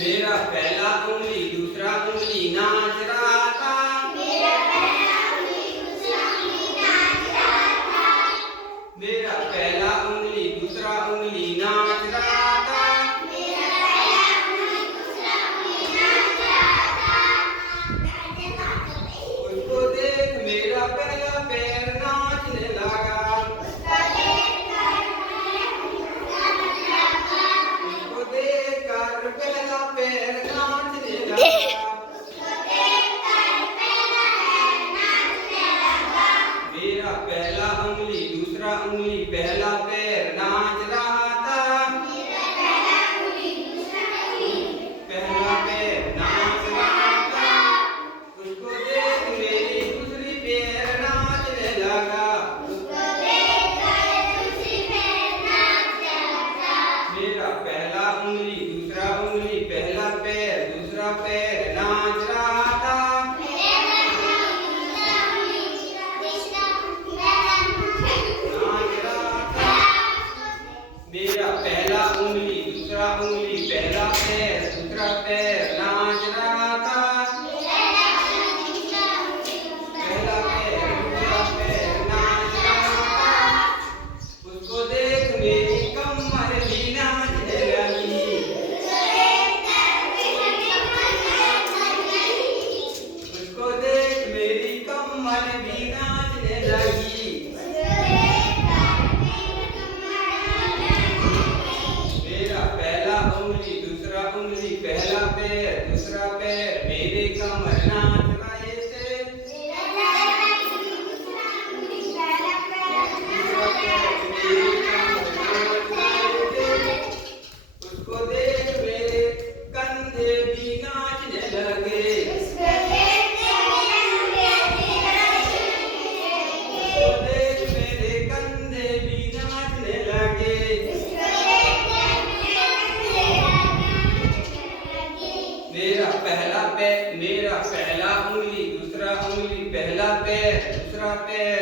मेरा पहला उंगली दूसरा उंगली नाच रहा था। मेरा पहला उंगली दूसरा उंगली नाच रहा था। मेरा पहला उंगली दूसरा उंगली नाच रहा था। मेरा पहला उंगली दूसरा उंगली नाच रहा था। उसको देख मेरा पहला पैर नाचने लगा। उसको देखकर उसको देखकर पहला पैर नाचने लगा। मेरा पहला उंगली दूसरा उंगली पहला पैर नाच रहा था। पहला पैर नाच रहा था। उसको देख मेरी दूसरी पैर नाचने लगा। मेरा पहला उंगली दूसरा उंगली पहला पैर दूसरा पैर नाच रहा था। नाच रहा था। मेरा पहला उंगली दूसरा उंगली पहला पैर दूसरा पैर नाच रहा था। पहला पैर दूसरा पैर नाच रहा था। उसको देख मेरी कमर भी नाचने लगी। उसको देख मेरी कमर भी नाचने लगी। मेरा पहला उंगली दूसरा उंगली पहला पैर दूसरा पैर मेरे कमर नाच रहे थे। दूसरा पैर मेरे कमर नाच रहे थे। उसको देख मेरे कंधे भी नाचने लगे। उसको देख मेरे कंधे भी नाचने लगे। मेरा पहला उंगली दूसरा उंगली पहला पैर दूसरा पैर